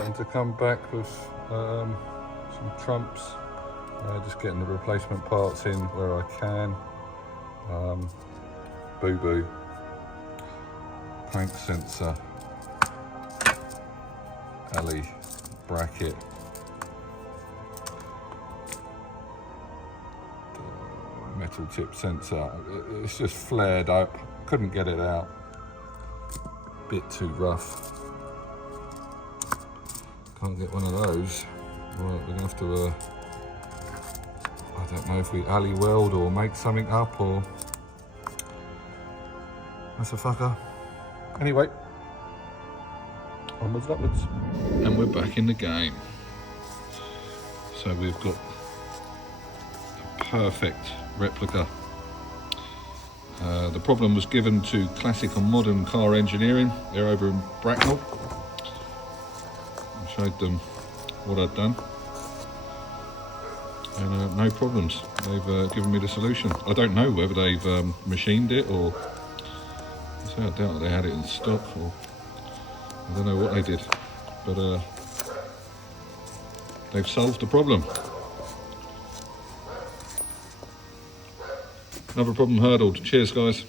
starting to come back with some trumps. Just getting the replacement parts in where I can. Boo-boo. Crank sensor. alley bracket. The metal tip sensor. It's just flared up. Couldn't get it out. Bit too rough. Can't get one of those. Right, we're gonna have to. I don't know if we alley weld or make something up or. That's a fucker. Anyway, onwards and upwards. And we're back in the game. So we've got a perfect replica. The problem was given to Classic and Modern Car Engineering. They're over in Bracknell. I showed them what I'd done. And no problems. They've given me the solution. I don't know whether they've machined it or... I doubt they had it in stock, or I don't know what they did, but they've solved the problem. Another problem hurdled. Cheers, guys.